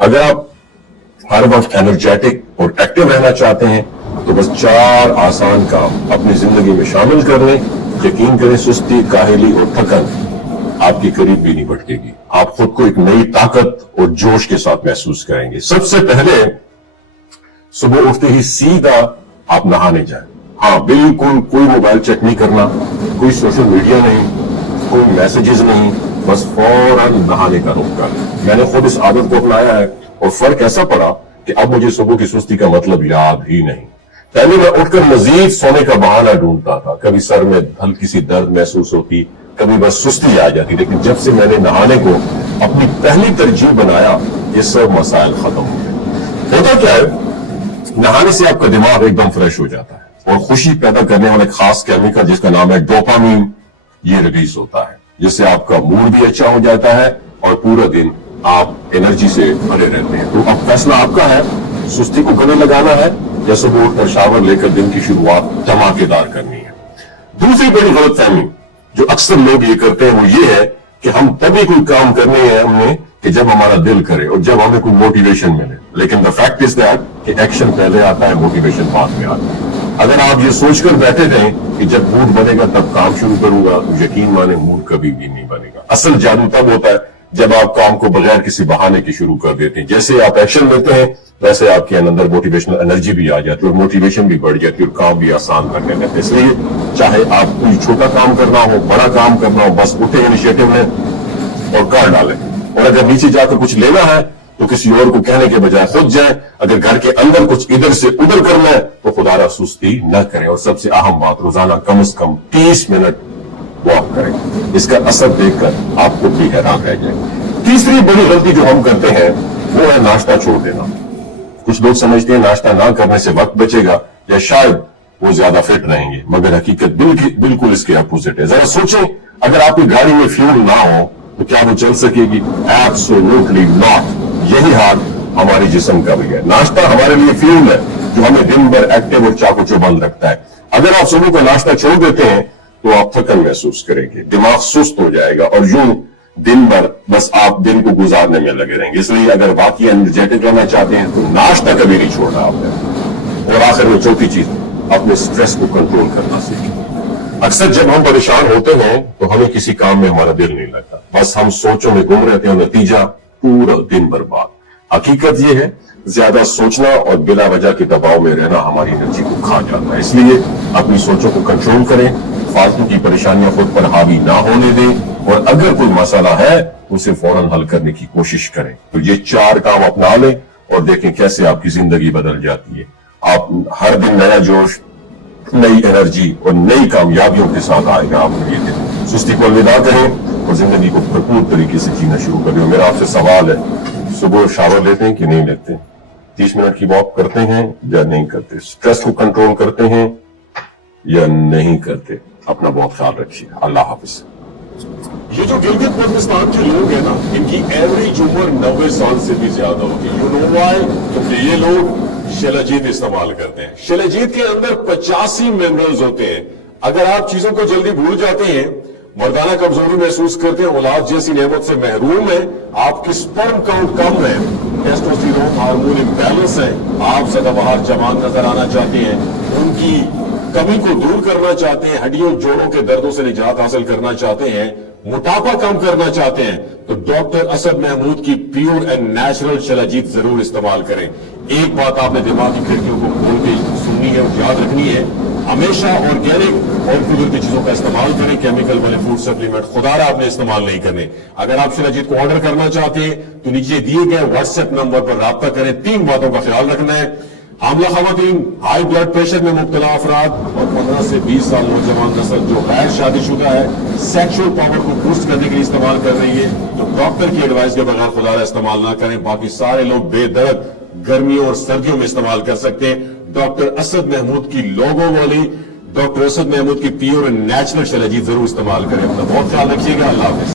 اگر آپ ہر وقت انرجیٹک اور ایکٹیو رہنا چاہتے ہیں تو بس 4 آسان کام اپنی زندگی میں شامل کر لیں. یقین کریں سستی، کاہلی اور تھکن آپ کے قریب بھی نہیں بھٹکے گی. آپ خود کو ایک نئی طاقت اور جوش کے ساتھ محسوس کریں گے. سب سے پہلے صبح اٹھتے ہی سیدھا آپ نہانے جائیں. ہاں بالکل کوئی موبائل چیک نہیں کرنا، کوئی سوشل میڈیا نہیں، کوئی میسیجز نہیں، بس فوراً نہانے کا رخ کر. میں نے خود اس عادت کو اپنایا ہے اور فرق ایسا پڑا کہ اب مجھے صبح کی سستی کا مطلب یاد ہی نہیں. پہلے میں اٹھ کر مزید سونے کا بہانہ ڈھونڈتا تھا، کبھی سر میں ہلکی سی درد محسوس ہوتی، کبھی بس سستی آ جاتی. لیکن جب سے میں نے نہانے کو اپنی پہلی ترجیح بنایا یہ سب مسائل ختم ہو گئے. ہوتا کیا ہے، نہانے سے آپ کا دماغ ایک دم فریش ہو جاتا ہے اور خوشی پیدا کرنے والے خاص کیمیکل جس کا نام ہے ڈوپامین یہ ریلیز ہوتا ہے، جس سے آپ کا موڈ بھی اچھا ہو جاتا ہے اور پورا دن آپ انرجی سے بھرے رہتے ہیں. تو اب فیصلہ آپ کا ہے، سستی کو گلے لگانا ہے یا صبح اٹھ کر شاور لے کر دن کی شروعات دھماکے دار کرنی ہے. دوسری بڑی غلط فہمی جو اکثر لوگ یہ کرتے ہیں وہ یہ ہے کہ ہم تبھی کوئی کام کرنے ہیں ہم نے کہ جب ہمارا دل کرے اور جب ہمیں کوئی موٹیویشن ملے. لیکن the fact is that کہ ایکشن پہلے آتا ہے، موٹیویشن بعد میں آتا ہے. اگر آپ یہ سوچ کر بیٹھے رہیں کہ جب موڈ بنے گا تب کام شروع کروں گا تو یقین مانے موڈ کبھی بھی نہیں بنے گا. اصل جادو تب ہوتا ہے جب آپ کام کو بغیر کسی بہانے کے شروع کر دیتے ہیں. جیسے آپ ایکشن لیتے ہیں ویسے آپ کے اندر موٹیویشنل انرجی بھی آ جاتی ہے اور موٹیویشن بھی بڑھ جاتی ہے اور کام بھی آسان لگنے لگتا ہے. اس لیے چاہے آپ کوئی چھوٹا کام کرنا ہو، بڑا کام کرنا ہو، بس اٹھے انیشیٹو لیں اور کر ڈالیں. اور اگر نیچے جا کر کچھ لینا ہے تو کسی اور کو کہنے کے بجائے خود جائیں. اگر گھر کے اندر کچھ ادھر سے ادھر کرنا ہے تو خدا را سستی نہ کریں. اور سب سے اہم بات، روزانہ کم از کم 30 منٹ واک کریں. اس کا اثر دیکھ کر آپ کو بھی حیران رہ جائیں. تیسری بڑی غلطی جو ہم کرتے ہیں وہ ہے ناشتہ چھوڑ دینا. کچھ لوگ سمجھتے ہیں ناشتہ نہ کرنے سے وقت بچے گا یا شاید وہ زیادہ فٹ رہیں گے، مگر حقیقت بالکل اس کے اپوزٹ ہے. ذرا سوچیں، اگر آپ کی گاڑی میں فیول نہ ہو تو کیا وہ چل سکے گی؟ Absolutely not. یہی حال ہمارے جسم کا بھی ہے. ناشتہ ہمارے لیے فیول ہے جو ہمیں دن بھر ایکٹیو اور چاقو چوبند رکھتا ہے. اگر آپ صبح کو ناشتہ چھوڑ دیتے ہیں تو آپ تھکن محسوس کریں گے، دماغ سست ہو جائے گا اور یوں دن بھر بس آپ دن کو گزارنے میں لگے رہیں گے. اس لیے اگر واقعی انرجیٹک رہنا چاہتے ہیں تو ناشتہ کبھی نہیں چھوڑنا آپ نے. اور آخر میں چوتھی چیز، اپنے سٹریس کو کنٹرول کرنا سیکھیں. اکثر جب ہم پریشان ہوتے ہیں تو ہمیں کسی کام میں ہمارا دل نہیں لگتا، بس ہم سوچوں میں گم رہتے ہیں، نتیجہ پورا دن برباد. حقیقت یہ ہے زیادہ سوچنا اور بلا وجہ کے دباؤ میں رہنا ہماری انرجی کو کھا جاتا ہے. اس لیے اپنی سوچوں کو کنٹرول کریں، فالتو کی پریشانیاں خود پر حاوی نہ ہونے دیں اور اگر کوئی مسئلہ ہے اسے فوراً حل کرنے کی کوشش کریں. تو یہ 4 کام اپنا لیں اور دیکھیں کیسے آپ کی زندگی بدل جاتی ہے. آپ ہر دن نیا جوش، نئی انرجی اور نئی کامیابیوں کے ساتھ آئے گا آپ کو یہ دن. سستی کو الوداع کریں اور زندگی کو بھرپور طریقے سے جینا شروع کریں. میرا آپ سے سوال ہے، صبح شاور لیتے ہیں کہ نہیں لیتے؟ 30 منٹ کی واک کرتے ہیں یا نہیں کرتے؟ سٹریس کو کنٹرول کرتے ہیں یا نہیں کرتے؟ اپنا بہت خیال رکھیے. اللہ حافظ. یہ جو گلگت بلتستان کے لوگ ہیں نا، ان کی ایوریج عمر 90 سال سے بھی زیادہ ہوگی. You know why? کیونکہ یہ لوگ شیلاجیت استعمال کرتے ہیں. شیلاجیت کے اندر 85 منرلز ہوتے ہیں. اگر آپ چیزوں کو جلدی بھول جاتے ہیں، مردانہ کمزوری محسوس کرتے ہیں، اولاد جیسی نعمت سے محروم ہیں، آپ کی سپرم کاؤنٹ کم ہے، ٹیسٹوسٹیرون ہارمون امبیلنس ہے، آپ سدا بہار جوان نظر آنا چاہتے ہیں، ان کی کمی کو دور کرنا چاہتے ہیں، ہڈیوں جوڑوں کے دردوں سے نجات حاصل کرنا چاہتے ہیں، موٹاپا کم کرنا چاہتے ہیں، تو ڈاکٹر اسد محمود کی پیور اینڈ نیچرل شیلاجیت ضرور استعمال کریں. ایک بات آپ نے دماغ کی کھڑکیوں کو کھول کے سننی ہے اور یاد رکھنی ہے، ہمیشہ آرگینک اور قدرتی چیزوں کا استعمال کریں. کیمیکل والے فوڈ سپلیمنٹ خدا رہا آپ نے استعمال نہیں کرنے. اگر آپ شیلاجیت کو آرڈر کرنا چاہتے ہیں تو نیچے دیے گئے واٹس ایپ نمبر پر رابطہ کریں. 3 باتوں کا خیال رکھنا ہے: حاملہ خواتین، ہائی بلڈ پریشر میں مبتلا افراد اور 15 سے 20 سال نوجوان نسل جو غیر شادی شدہ ہے، سیکشل پاور کو بوسٹ کرنے کے لیے استعمال کر رہی ہے. تو ڈاکٹر کی ایڈوائس کے بغیر خدا رہا استعمال نہ کریں. باقی سارے لوگ بے درد گرمیوں اور سردیوں میں استعمال کر سکتے ہیں. ڈاکٹر اسد محمود کی لوگو والی، ڈاکٹر اسد محمود کی پیور اینڈ نیچرل شیلاجیت ضرور استعمال کریں. اپنا بہت خیال رکھیے گا. اللہ حافظ.